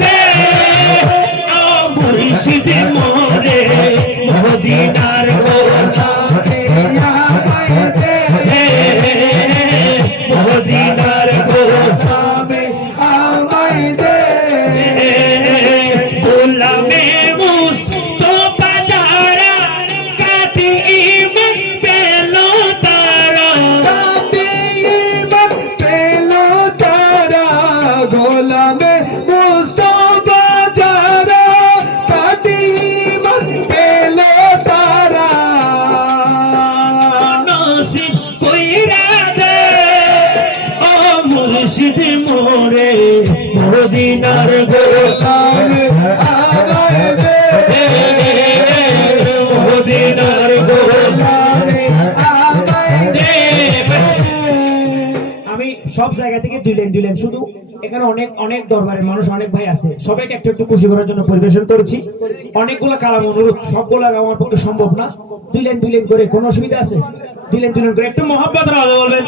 দে মুর্শিদ মোরে মদিনার গোলামে মদিনার গোলামে গোলামে মুস্তফা যারা কাটি ইমান পেল তারা গোলামে মুর্শিদ মোরে, মদিনার মদিনার আমি সব জায়গা থেকে শুধু এখানে অনেক অনেক দরবারের মানুষ, অনেক ভাই আছে। সবাইকে একটু একটু খুশি করার জন্য পরিবেশন করেছি। অনেকগুলো কালাম অনুরোধ, সবগুলো আমার পক্ষে সম্ভব না। দুই লাইন করে কোনো অসুবিধা আছে? করে একটু মহব্বত রাজা বলবেন।